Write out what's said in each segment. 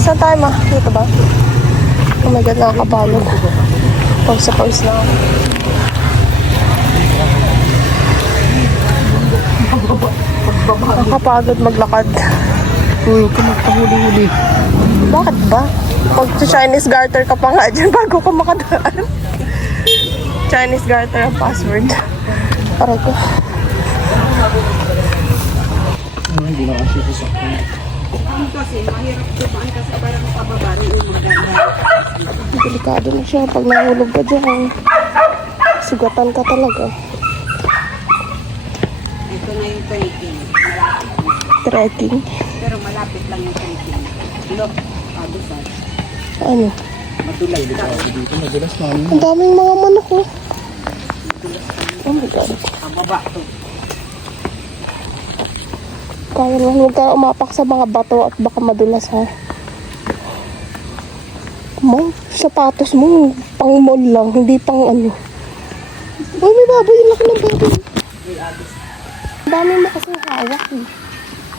Saan tayo ma? Dito ba? Oh my God, nakakapagod. Pawis na ako. Nakakapagod maglakad. Uy, huwag ka magpahuli-huli. Bakit ba? Pag Chinese garter ka pa nga dyan bago ka makadaan. Chinese garter ang password. Aray ko. Hindi na kasi sasakyan. Kasi mahirap tumaan kasi parang pababaro yung maganda. Delikado na siya pag nahulog ka dyan. Sugatan ka talaga. Ito na yung trekking. Trekking. Pero malapit lang yung trekking. Look, abusan. Ano? Matulay ka. Dito madulas namin. Ang daming mga manok oh. Oh my God. Pababa to. Kaya lang, huwag ka umapak sa mga bato at baka madulas ha. May sapatos mo, pang mall lang, hindi pang ano. Ay, may baboy, yung laki ng baboy. Ang dami mo kasi hawak eh.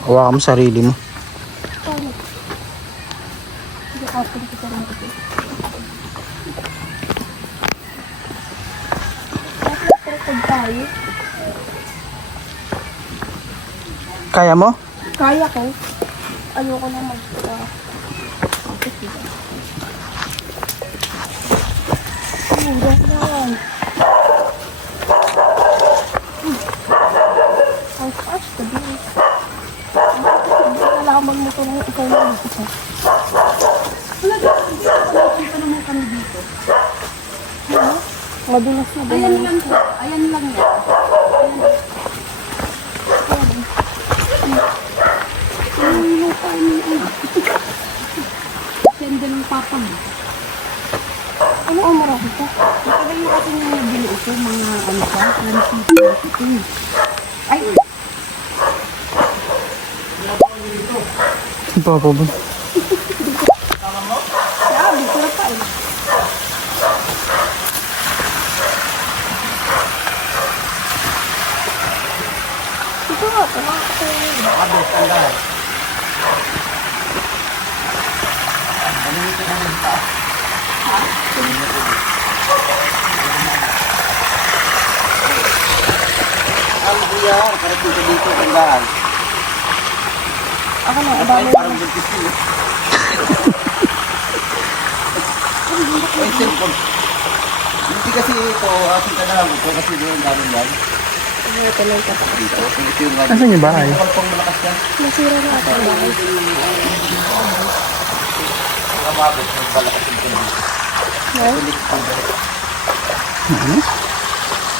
Hawakan mo sarili mo. Paano? Hindi open ko sa mga ito. Bakit tayo? Kaya mo? Kaya ko. Ayoko na Hirap naman. Ang taas ka din. Nalaman mo ito na ikaw na isa. Nakita naman kami dito. Madulas na ba? Ayan lang po. Ayan lang yan. Ayan yung paano ano. Senda ng papa mo. Ano ang marami ka? Matagal mo kasi yung nabili ito, mga ano pa, nansito. Ay! Papa ba? Sabi, sarap pa eh. Ito nga, tumakatayin. Ang kuya, karating ka dito, tandaan. Ako na, abang mo. Parang buntis yun. Ay, cellphone. Hindi kasi ito, aking tanahan ko kasi doon namin yan. Ito na yung tatak. Dito, ito yung namin. Asan yung bahay? Mukhang pang malakas yan. Nasira na ito ang bahay. Kamabot, malakas yung tunog. No? Tulik pa ba? Ano?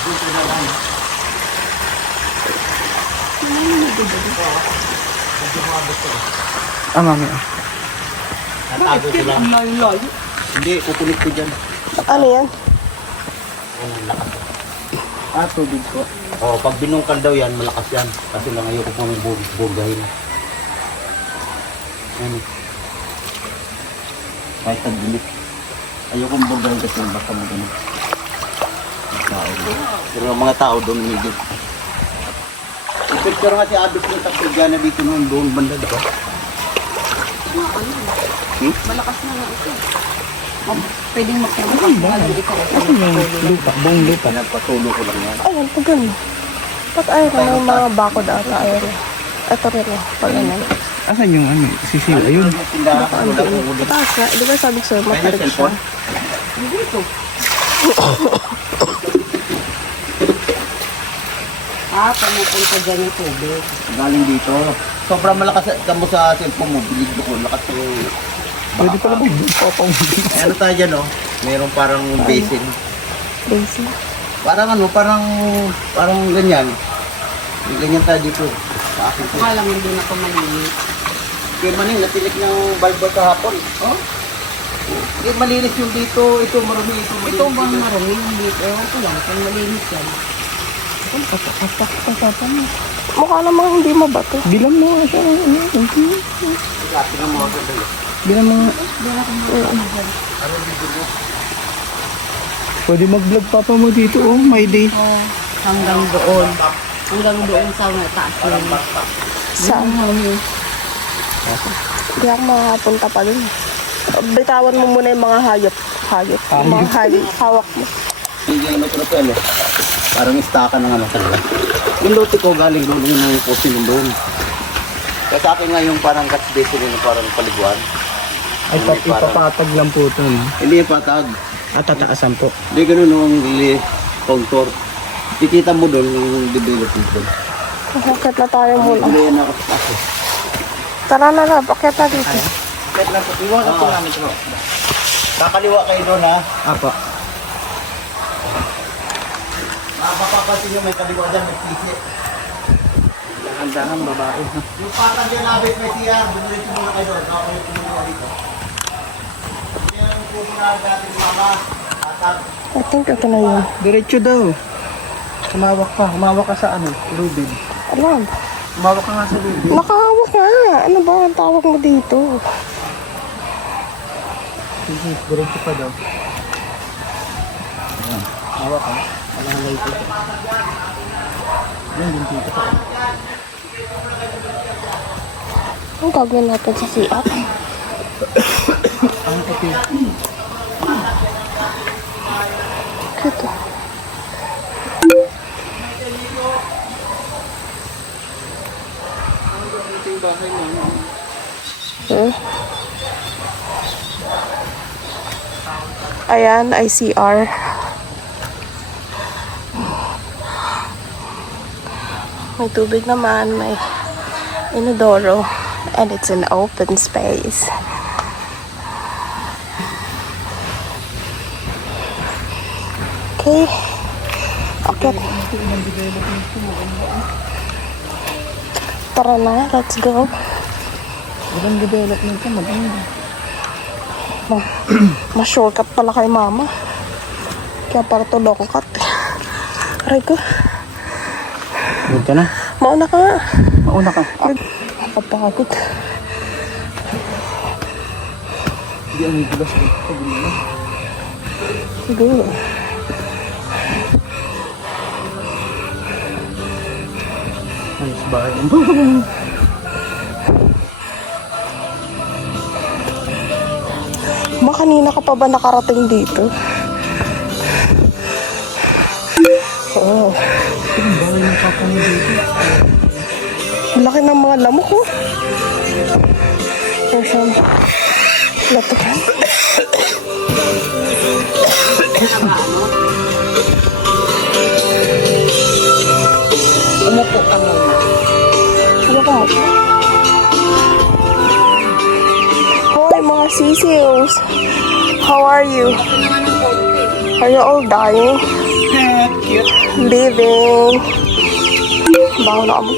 Dito na lang. Ah, mami. Natago sila. Ang layo-layo. Hindi, kukulik ko dyan. Ano yan? Ah, tubig ko. Oh, pag binungkal daw yan, malakas yan. Kasi lang ayoko pang burgahin. Ano? Kahit tagbilit. Ayoko pang burgahin kasi baka mo ganun. Pero ang mga tao doon medyo. Picture nga si Abis yung taksigana dito noon doon banda, di ba? Malakas na nga ito. Pwedeng magpapakang bago ikaw. Asan yung lupa? Buong lupa. Pinagpatulo ko lang yan. Ayun, pag ano. Pag ayun na yung mga bakod ata, ayun. Ito rin eh, pag ano. Asan yung ano? Sisil. Ayun. Tindahan ko wala kong ulit. Taas nga, di ba sabi ko sa'yo, Kaya na matarik siya. cellphone? Pumupunta dyan yung tubig. Galing dito. Sobrang malakas ka mo sa cellphone mo. Bilig ko. Lakas yung... Pwede pala bang papa mo? Ano tayo dyan, oh? Meron parang basin. Daisy. Parang ano, parang ganyan. Ganyan tayo dito. Sa akin ko. Akala mo hindi na kumalinis. Kaya manin, natilik ng balbal kahapon. Oh? Kaya malinis yung dito. Ito marumi. Ito malinis. Ito bang marumi yung dito? Ewan ko lang, kung malinis yan. Mukha namang hindi mabato. Bilang mo nga siya. Kasi ng mga ganda. Bilang mo nga. Pwede mag-vlog papa mo dito. Oh, my day. Hanggang doon. Hanggang doon sa taas na yun. Saan? Hindi ako makapunta pa dun. Bitawan mo muna yung mga hayop. Yung mga hayop. Hawak mo. Hindi naman ito na pwede. Parang istaka na naman talaga. Yung lote ko galing doon yung poste ng doon. Kaya sa akin nga yung parang catch basin yung parang paliguan. Ay, ipapatag lang po ito. No? Hindi yung patag. At tataasan po. Hindi ganun nung contour. Kikita mo doon yung development doon. Bakit na tayo muna? Hindi yan ako sa taso. Tara na, bakit na dito? Kahit lang po, iwan na po namin ito. Kakaliwa kayo doon ha. Apo. Mapapapansin nyo may kaliwa dyan, may pisi. Dahan-dahan babae. Yung patag yung labit may siya, bumulit mo muna kayo doon. Ako yung pumunta dito. Yan yung pumunta natin mama. Patag. I think ito na yun. Diretso daw. Humawak ka. Humawak ka sa ano? Lubid. Alam. Humawak ka nga sa lubid. Nakahawak nga. Ano ba ang tawag mo dito? Sige, diretso pa daw. Ayan. Hawak ka. Walang halay ko. Yan, yung dito pa. Ang gagawin natin sa CR? Ang kapi. Ito. Ayan, ICR. May tubig naman, may inodoro, and it's an open space. Okay. Okay. Tara na, let's go. Ibang development ka, maganda. Ma-shortcut pala kay mama. Kaya para to longkat. Aray ko. Huwag ka na. Mauna ka nga. Mauna ka. Kapagod. Hindi ang gulas ko. Siguro. Ayos ba? Kanina ka pa ba nakarating dito? Oo. Laki ng mga lamok, oh. There's some latukan. Umupo ka muna. Ano ka mo? Hoy, mga sisiws. How are you? Are you all dying? Cute. Living. Baho na kamo.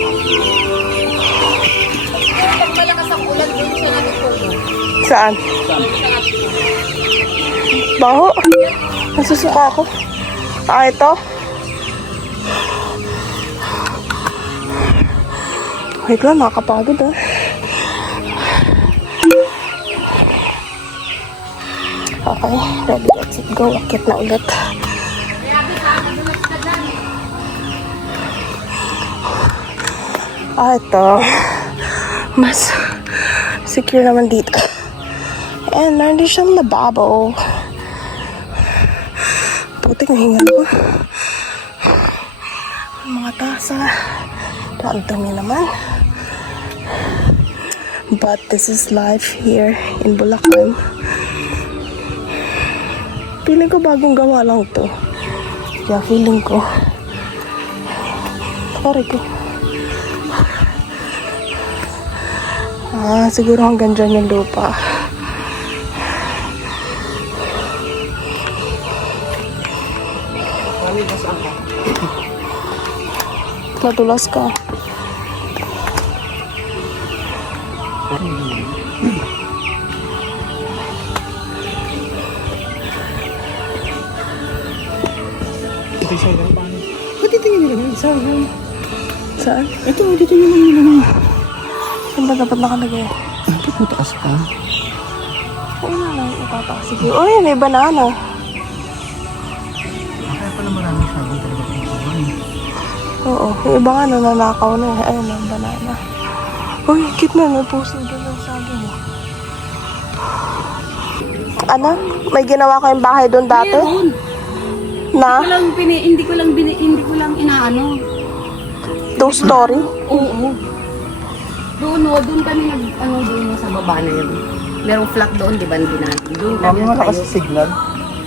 Pag malakas ang ulan, doon siya natutulog. Saan? Baho? Nasusuka ako. Ah, ito? Wait lang, nakakapagod ah. Okay, ready, let's go. Akit na ulit. Ah, ito. Mas secure naman dito. And meron din siyang lababo. Putik na hinga ko. Mga tasa. Ang dami naman. But this is life here in Bulacan. Feeling ko bagong gawa lang to. Kaya feeling ko. Sorry ko. Ah, siguro hanggang dyan yung lupa. Madulas ka. Ito yung sa'yo. Ba't dito yung nilagay? Saan? Saan? Ito, dito yung nilagay. Saan ba dapat nakalagay? Ba't mataas pa? Ayun na lang, ipapa. Sige. Uy, may banana. Kaya pala maraming sabon talaga kung sabon. Oo, yung iba nga nanakaw na eh. Ayun ang banana. Uy, cute na. May puso doon ang sabi mo. Ano? May ginawa kayong bahay doon dati? Meron. Na? Hindi ko lang inaano. Two-story? Oo. Doon kami doon sa baba na yun. Merong flat doon, di ba, hindi natin. Doon kami Mami, malakas tayo. sa signal.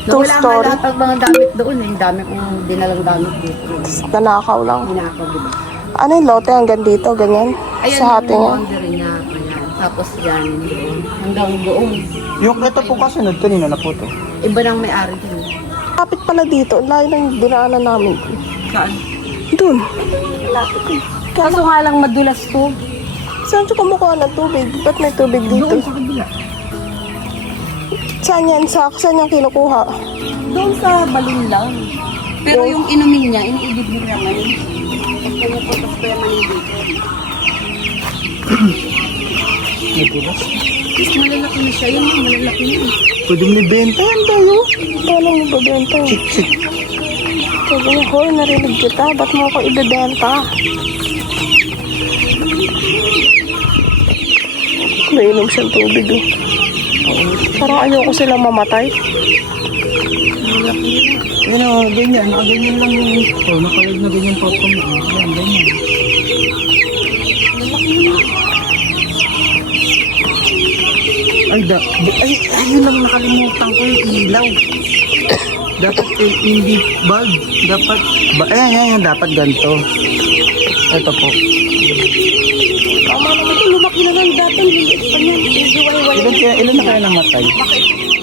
Two Wala nga story? lahat ang mga gamit doon. Yung dami kong dinalang gamit dito. Nanakaw lang. Hinakaw, di ba? Ano yung lote hanggang dito? Ganyan? Ayan Sa hati yung nga? boundary niya. Ayan. Tapos yan, doon. Hanggang doon. Yung ito po kasunod, kanina na po to. Iba nang may-ari din. Kapit pala dito. Ang layo ng dinaanan namin. Saan? Doon. Kaso nga lang madulas to. Saan siya kumukuha ng tubig? Ba't may tubig dito? Doon sa kabila. Saan yan? Saan yan kinukuha? Doon sa balon lang. Pero yung inumin niya, iniibig mo naman. Tapos pumuputas ko yung mani dito. May tulas. Tapos malalaki na siya. Yun, malalaki na. Pwede mo ibenta yan tayo. Paano mo babenta? Chik-chik. Sabi niya, hoy, narinig kita. Ba't mo ako ibebenta? Nainom siyang tubig, oh. Parang ayoko silang mamatay. Yan o, ganyan. Ganyan lang yung... Oh, nakalag na ganyan pa po. Yan, ganyan. Ayun lang nakalimutan ko yung ilaw. Dapat hindi bulb. Dapat... Ayan, dapat ganito. Ito po. Tama naman ito. Lumaki na lang dati. Liit pa niyan. Ilan na kaya namatay?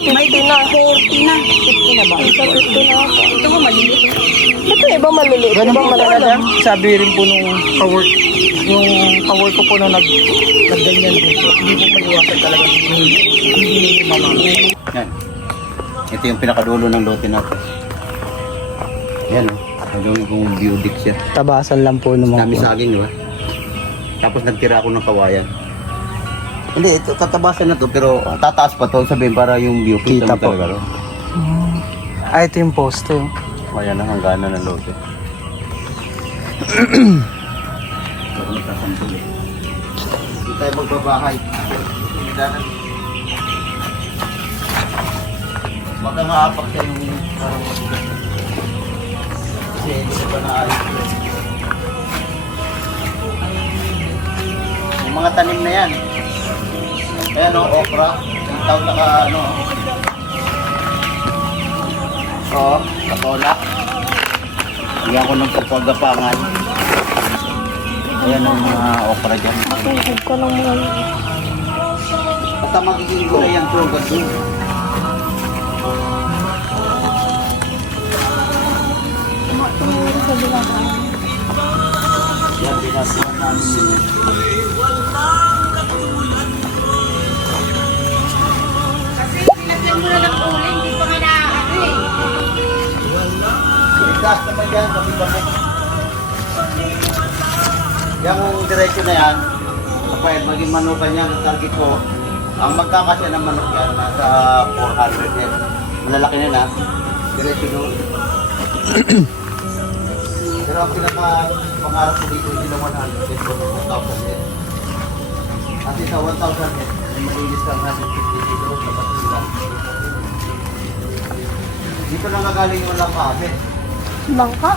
May 50 na. 40 na. 50 na ba? Isa 50 na ata. Ito mo maliit. Ba't yung iba maliliit? Ganun Iba po maliliit? talaga. Sabi rin po nung kawork. Yung kawork ko po na nagganyan po. Hindi po maliwasan talaga. Hindi mamamay. Yan. Ito yung pinakadulo ng lote natin. Yan o. Hanggang kung biodik siya. Tabasan lang po ng Dami saging, di ba? Tapos nagtira ako ng kawayan. Hindi, ito katabasan na to, pero tataas pa to, sabihin para yung view Kita kita mo po. talaga. No? Ito yung poste. Kaya na hangganan ng lote. Hindi tayo magbabahay. Baka maapak siya yung parang mabigat. Kasi hindi ko pa naayos yun. Yung mga tanim na yan. Ayan o, okra. Yung tawag naka ano. Oo, katola. Higyan ko ng pagpagapangan. Ayan ang mga okra dyan. Tuhog ka lang mga yun. Basta magiging gulay yan to, gato. Tumulong sa bilang. Yan, binasuhan namin yun. Pinagyan mo na ng uli, hindi pa nga naaano eh. Bigas naman yan, kasi bakit? Yung diretso na yan, kapag maging manukan yan, ang target ko, ang magkakasya ng manok yan, nasa 400 yan. Malalaki na na, diretso doon. Pero ang pinaka-pangarap ko dito, hindi na 100 yan, 1,000 yan. Kasi sa 1,000 yan, ay malinis lang 150 dito, dapat sila. Dito lang nagaling yung walang kahit. Bangka?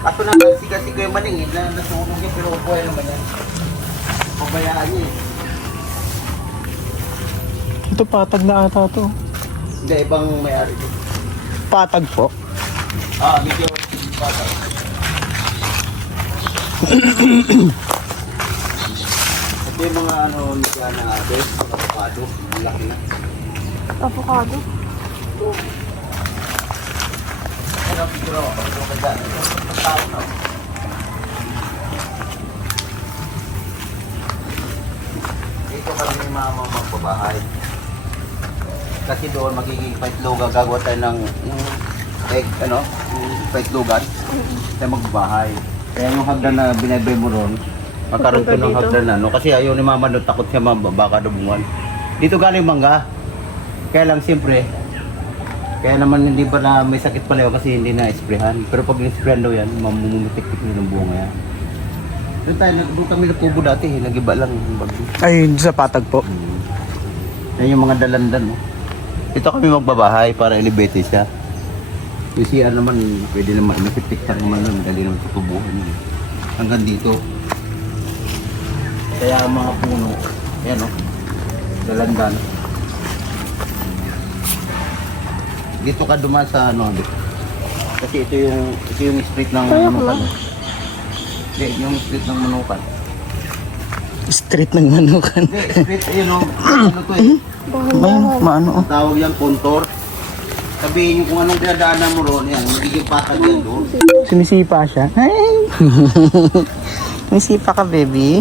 Ato na nagsiga-siga yung maning na nasunog niya pero buhay naman yan. Pabayaan niya eh. Ito patag na ata to. Hindi, ibang may-ari dito. Patag po. Video bata. Ito yung mga ano niya na abe, avocado, ang laki na. Avocado? Pero siguro ako ito ka dyan. Tao na. Dito kami yung mga magbabahay. Kasi doon magiging paitlogan, gagawa tayo ng egg, ano, yung paitlogan. Tayo magbabahay. Kaya yung hagdan na binibay mo ron, magkaroon ko ng hagdan na, no? Kasi ayaw ni mama doon, takot siya baka dubungan. Dito galing mangga. Kaya lang siyempre, kaya naman hindi pa na may sakit pala yun kasi hindi na isprehan. Pero pag in-sprayan daw yan, mamumutik-tik na ng bunga yan. Doon tayo, doon kami nagkubo dati, nag-iba lang yung bagyo. Ayun, sa patag po. Yan yung mga dalandan. Oh. Ito kami magbabahay para elevated siya. Yung CR naman, pwede naman, masipik-tak naman nun, dali naman tutubuhan yun. Hanggang dito. Kaya ang mga puno, yan o, dalandan. Dito ka dumaan sa ano, dito. Kasi ito yung street ng Manukan. Hindi, yung street ng Manukan. Street ng Manukan. Hindi, street, ayun o, ano to eh. Maano oh. Ang tawag yung kontor. Sabihin nyo kung anong dinadaanan mo roon, yan, magiging patag yan doon. Sumisipa siya. Ay! Sumisipa ka, baby.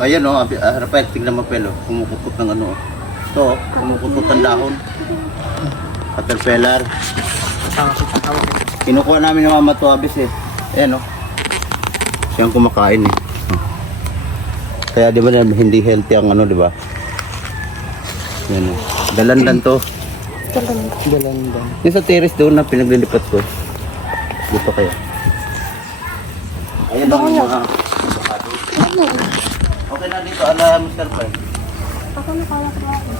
Ayan o, Rafael, tignan mo pelo, kumukutot ng ano. Ito, kumukutot ang dahon. Caterpillar. Kinukuha namin ng mama to abis eh. Ayan o. Siyang kumakain eh. Kaya di ba hindi healthy ang ano, di ba? Yan o. Dalandan to. Dalandan. Yung sa terrace doon na pinaglilipat ko. Dito kaya. Ayan ang mga avocado. Okay na dito, Mr. Pai. Ako nakawak na ako.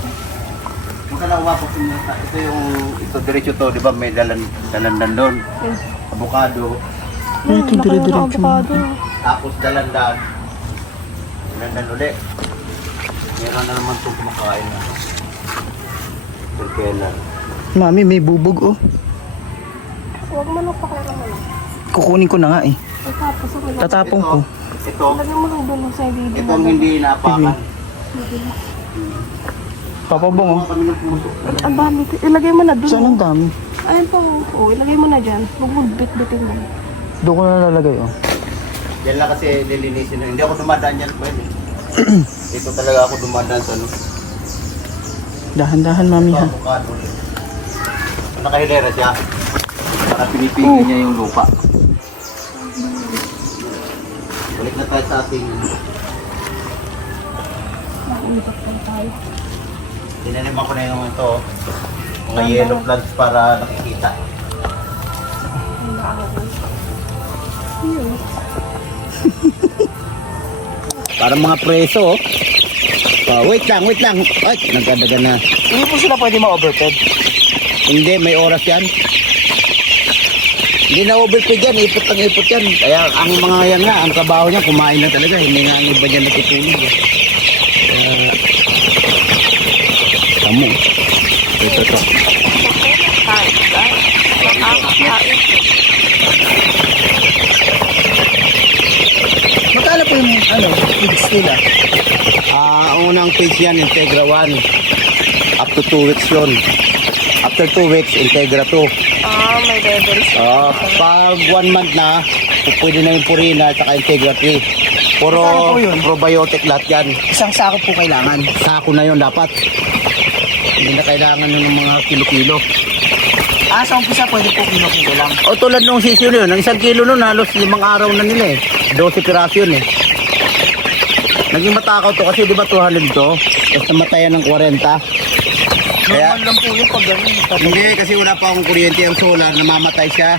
Huwag ka na uwapok mo. Ito yung, ito diretso to, di ba may dalandan doon. Avocado. Ito, dire-diretso. Tapos dalandan. Dalandan ulit. Meron na naman itong kumakain na. Pagkailan. Mami, may bubog oh. Huwag mo nang pakialam mo lang. Kukunin ko na nga eh. Ay, tapos ako lang. Tatapong ko. Ito, Lagyan mo lang doon sa video. ito ang hindi naapakan. Papabong oh. Kami ng puso. Ang dami. Ilagay mo na doon. Saan ang dami? Ayun po. Oo, ilagay mo na dyan. Huwag mo bit-bitin mo. Doon ko na lalagay oh. Yan lang kasi nilinisin na. Hindi ako dumadaan yan pwede. Ito talaga ako dumadaan sa ano. Dahan-dahan, mami ha. Avocado. Nakahilera siya. Para pinipigil niya yung lupa. Balik na tayo sa ating... Dinaniman ko na yung ito. Mga yellow plants para nakikita. Para mga preso. Wait lang. Ay, nagkadaga na. Hindi po sila pwede ma-overfed. Hindi, may oras yan. Hindi na overfeed yan, ipot yan. Kaya ang mga yan nga, ang trabaho niya, kumain na talaga. Hindi nga ang iba dyan natutulog. Kaya, tamo. Ito. Magkano po yung feeds nila? Ang unang phase yan, Integra 1. Up to 2 weeks yun. After 2 weeks, Integra 2. May levels. Pag 1 month na, pwede na yung Purina at saka Integra 3. Puro Magkano po yun? probiotic lahat yan. Isang sako po kailangan. Sako na yun dapat. Hindi na kailangan yun ng mga kilo-kilo. Sa umpisa pwede po kilo-kilo lang. O tulad nung sisyo yun, ang 1 kilo nun, halos 5 araw na nila eh. 12 piraso yun eh. Naging matakaw to kasi di ba 200 to? Tapos namatayan ng 40. Kaya, Normal lang po yun pag gano'n. hindi kasi wala pa akong kuryente ang solar, namamatay siya.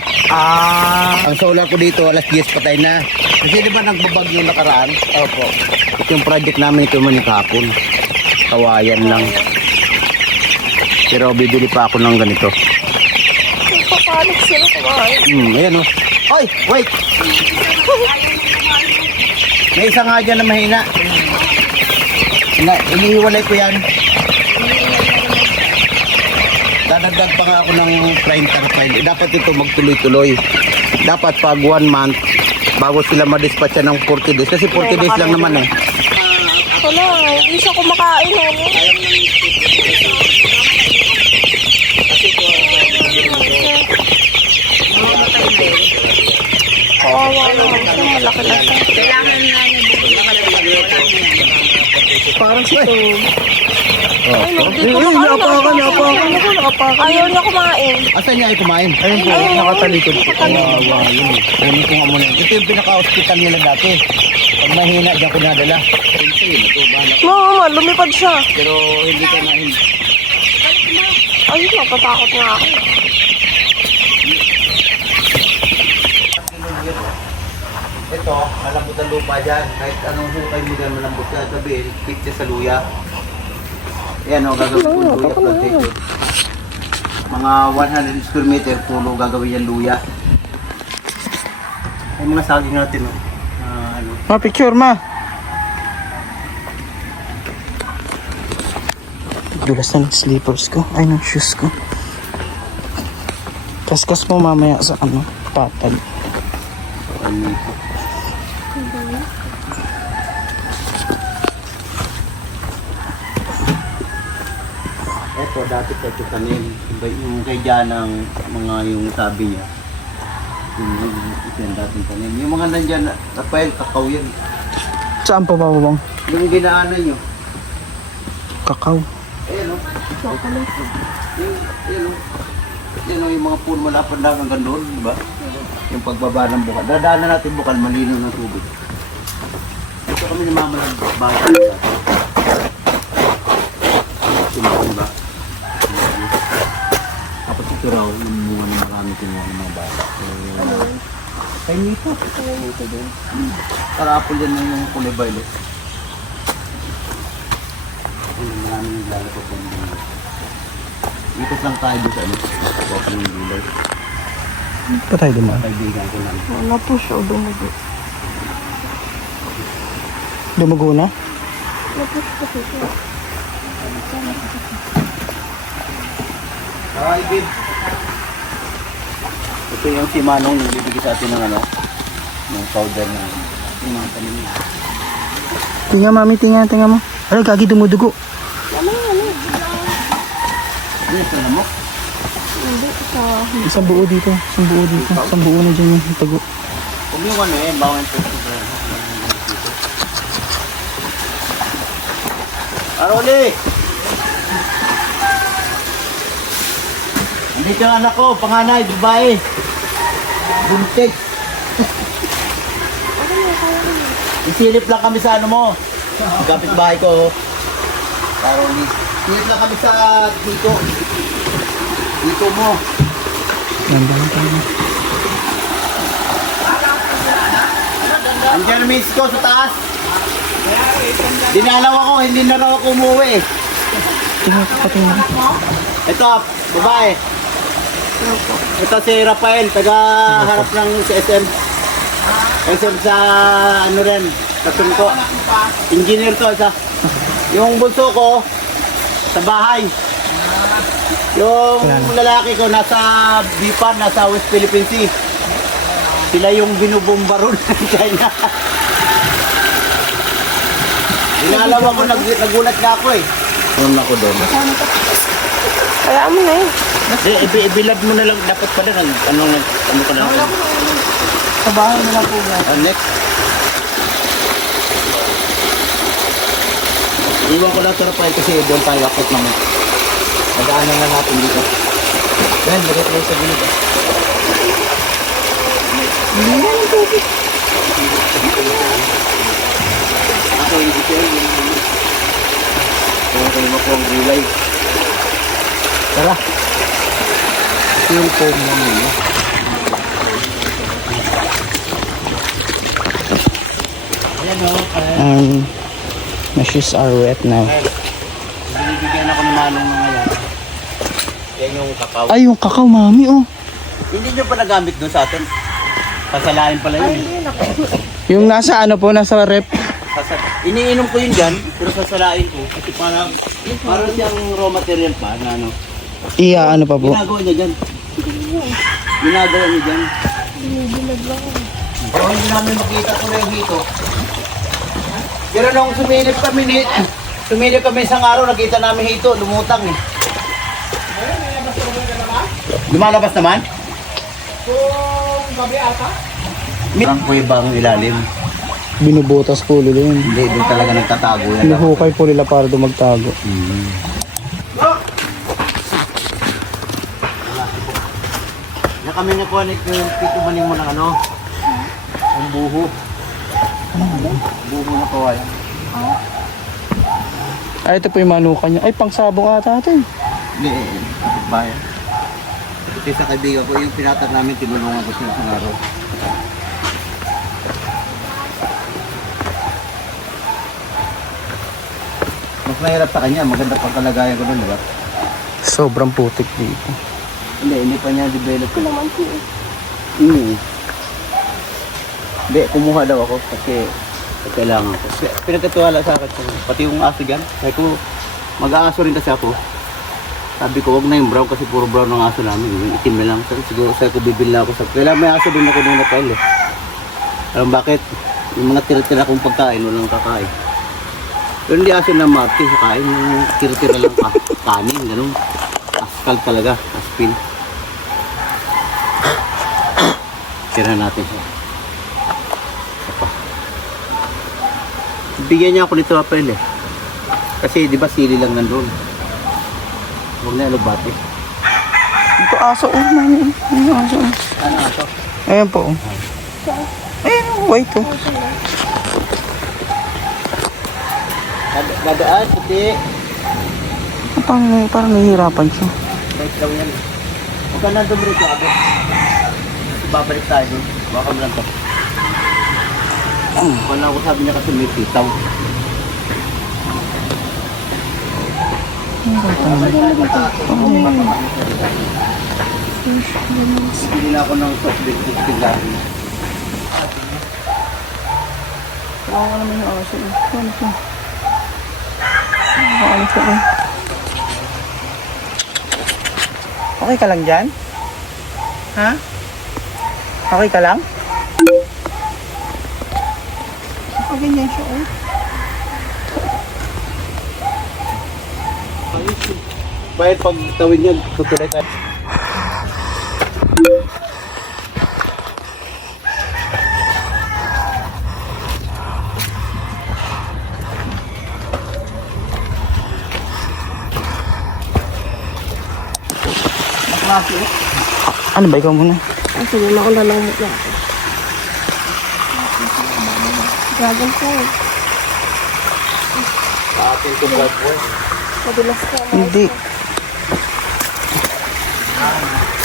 Ang solar ko dito, alas 10 patay na. Kasi di ba nagbabagyo yung nakaraan? Opo. Ito yung project namin ito man yung kahapon. Kawayan lang. Pero bibili pa ako ng ganito. Papanik sila kumain. Ayan o. Hoy, wait! May isa nga dyan na mahina. Inihiwalay ko yan. Dadagdag pa nga ako ng prime tarpine. Dapat ito magtuloy-tuloy. Dapat pag 1 month, bago sila madispatcha ng 40 days. Kasi 40 days lang naman eh. Wala, hindi siya kumakain. Kawawa naman siya, malaki na siya. Kailangan na niya Parang si Ito. Ay, napakan. Ayaw niya kumain. Asan niya ay kumain? Ayun po, nakatalikod po. Kawawa yun. Kunin ko nga muna. Ito yung pinaka-hospital nila dati. Pag mahina, diyan ko nadala. Mama, lumipad siya. Pero hindi ka na hindi. Ayun, natatakot nga ako. Ito, malambot ang lupa dyan. Kahit anong hukay mo dyan, malambot ka. Sabihin, fit siya sa luya. Ayan o, gagawin ko luya plantation. Mga 100 square meter, pulo gagawin yan luya. Ay mga saging natin o. Ano. Ma, picture ma. Dulas na ng slippers ko. Ay, ng shoes ko. Kaskas mo mamaya sa ano, patag. Ano. Ito, dati pa ito tanim. Iba yung kay Jan ng mga yung sabi niya. Ito yung dating tanim. Yung mga nandyan, Rafael, kakao yan. Saan pa bababang? Yung ginaanan nyo. Kakao. Ayan o. Yung mga puno malapad lang hanggang doon, di ba? Yung pagbaba ng bukal. Dadaanan natin bukal, malinaw ng tubig. Ito kami ni Mama ng bahay. Sinakon ba? Tapos ito raw, yung mga na marami kinuha ng mga bata. Kaya nito. Karapol yan na yung kulay violet. Maraming naglalapot ng mga. Ikot lang tayo doon sa ano. Kapag ng gulay. Pa tayo dumaan. Kaibigan ko lang. Wala po siya, dumugo. Dumugo na? Hi, babe. Ito yung si Manong nagbibigay sa atin ng ano. Ng powder na yung mga tanim niya. Tingnan mami, tingnan mo. Ay, gagi dumudugo. Ano yung tanim mo? Isang buo dito. Isang buo na dyan yung tago. Huwag yung ano eh, bawang ito. Aroli! Andito yung anak ko, panganay, babae. Buntik. Isilip lang kami sa ano mo. Kapit-bahay ko. Aroli. Isilip lang kami sa dito. Dito mo. Nandahan tayo. Andiyan na miss ko sa taas. Dinalaw ako, hindi na raw ako umuwi. Tingnan ka, tingnan. Ito, babae. Ito si Rafael, taga harap ng SM. SM sa ano rin, Kasunko. Engineer to isa. Yung bunso ko, sa bahay. Yung lalaki ko nasa Bipan, nasa West Philippine Sea. Sila yung binubomba ron ng China. Inalaw ako, nagulat na ako eh. Doon ako doon. Kaya mo na eh. Ibilad mo na lang dapat pala ng ano ka na. Sa bahay na lang po ba? Next. Iwan ko lang sarap kasi doon tayo akot ng nadaanan na natin dito. Yan, bagay tayo sa gilid. Ako yung dito yun. Kung kayo ko ang gulay. Tara. Ito yung foam namin. Ayan o. My shoes are wet now. Binibigyan ako ng manong mga yan. Yan yung kakao. Ay, yung kakao, mami, oh. Hindi nyo pa nagamit doon sa atin. Pasalain pala yun eh. Yung nasa ano po, nasa rep. Iniinom ko yun dyan, pero sasalain ko. Kasi parang siyang raw material pa na ano. Iya, ano pa po? Ginagawa niya dyan. Ginagawa niya dyan. Pero hindi namin makita ko na yung hito. Pero nung sumilip kami isang araw, nakita namin hito, lumutang eh. Lumalabas naman? Kung gabi ata? Ang kuweba ang ilalim. Binubutas po nila yun. Hindi, doon talaga nagtatago yan. Hinuhukay po nila para doon magtago. Na kami nakuha ni Tito Maning mo ng ano? Ang buho. Buho na kawa yan. Ay, ito po yung manuka niya. Ay, pangsabong ata ito eh. Hindi, bayan. Ito sa kaibigan ko, yung pinatar namin, tinulungan ko siya sa araw. mahirap sa kanya, maganda pang kalagayan ko doon, di ba? Sobrang putik dito. Hindi pa niya develop. Ito naman po. Hindi, kumuha daw ako kasi kailangan ko. Pinagkatiwala sa akin, pati yung aso dyan. Sabi ko, mag-aaso rin kasi ako. Sabi ko, wag na yung brown kasi puro brown ng aso namin. Yung itim na lang. Siguro sabi ko, bibili ako. Kailangan may aso din ako nung natal eh. Alam bakit? Yung mga tira-tira kong pagkain, walang kakain. Pero hindi aso na marti sa kain. Yung tira-tira lang kanin, ganun. Askal talaga, aspin. Tira natin siya. Apa. Bigyan niya ako nito apel eh. Kasi di ba sili lang nandun. Huwag na alubati. Ito aso, oh, mami. Ano aso? Ano aso? Ayan po, oh. Ayan, oh, white, oh. Dadaan, puti. Parang nahihirapan siya. Right daw yan. Huwag ka na dumrito ako. Babalik tayo doon. Baka mo lang to. Wala ko sabi niya kasi may sitaw. Hindi na ako ng soft drink. Biglasin. Wala ka naman yung aso, oh. Ano siya? Ano siya, oh. Okay ka lang dyan? Ha? Okay ka lang? Ganyan siya, oh. Bahit pag tawid niya, tutulay tayo. Ano ba, ikaw muna? Sige na ako nalamot na ako. Dragon fruit. Sa atin ito blood boy. Madalas ka. Hindi.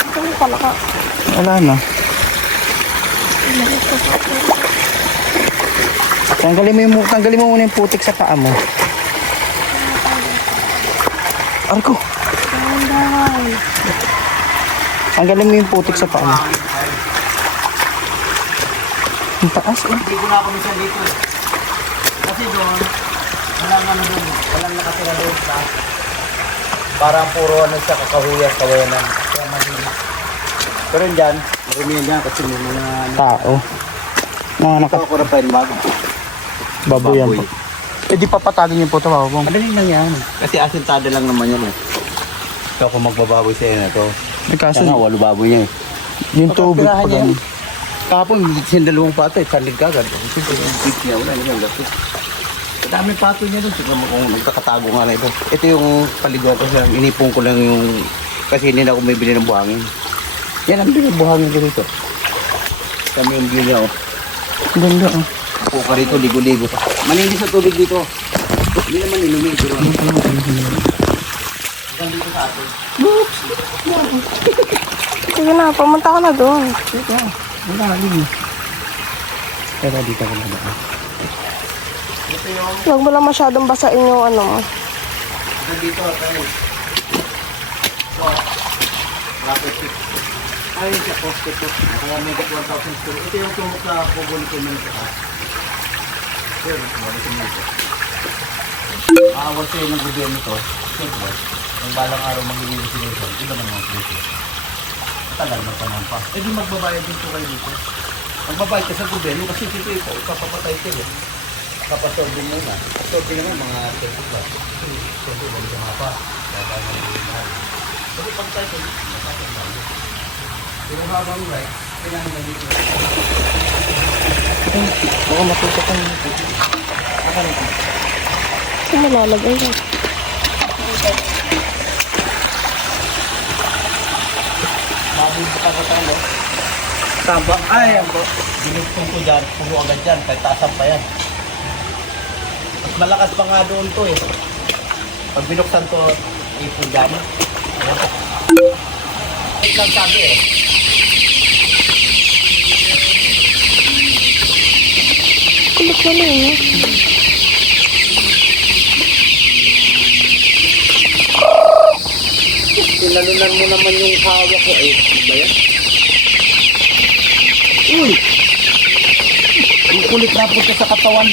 Ito yung palaka. Wala na. Tanggalin mo muna yung putik sa paa mo. Arko, Dahan-dahan. tanggalin mo yung putik sa paa mo. Ang taas, eh. Hindi ko na ako minsan dito eh. Kasi doon, walang ano doon, walang nakatira doon sa parang puro ano siya, kakahuyas, kawayanan. Kaya malinis. Pero yun dyan, marami yan dyan kasi may mga ano. Tao. Mga Ito ako na pa yung bag. nakababoyan po. Eh di papatagin yung puto, bababong. Madali lang yan. Kasi asintada lang naman yan eh. Ito ako magbababoy sa iyo na ito. Kaso, Kaya nga, walo baboy niya eh. yung tubig pa Pagkapirahan ganun. yan. Kahapon, sindalawang pato eh, kalig kagad. Kasi yung beef niya, wala naman gato. Dami pato niya doon. Siguro kung nagkakatago nga na ito. Ito yung paliguan ko siya. Inipong ko lang yung... Kasi hindi na ako may bili ng buhangin. Yan ang bili ng buhangin ko dito. Kami yung bili niya oh. Ganda, oh. Ako ka rito, ligo-ligo. Maninis sa tubig dito. Hindi naman inumin. Pero hanggang dito sa atin. Sige na, pumunta ka na doon. Wala, alin. Pero dito ko na ba? Huwag mo lang masyadong basain yung ano mo. Hanggang dito tayo. So, rapid fix. Ay, siya poste to. Kaya may 1,000 story. Ito yung tumok na pubuli ko naman sa taas. Pero, balik ko nito. Maawal sa'yo ng gobyerno to. Siyempre, ang balang araw magiging resolution, iba naman ang presyo. Tagal na panahon pa. Eh di magbabayad din po kayo dito. Magbabayad ka sa gobyerno kasi dito ito, ipapapatay sila. Kapasorbin muna. Sorbin naman mga 20 plus. Siyempre, balik ka mapa. Kaya na yung mahal. Kasi pag tayo, napapagbabayad. Pero habang right, kailangan na dito. Baka matuto ka nito. Ito malalagay na. Tambak, ay, ang binugtong ko dyan, puno agad dyan, kahit tasap pa yan. Mas malakas pa nga doon to eh. Pag binuksan to, ipon dyan. Ito lang sabi eh. Kulit na lang, eh. Tinalunan mo naman yung hawak ko. Eh, ano ba yan? Uy! Ang kulit na punta sa katawan.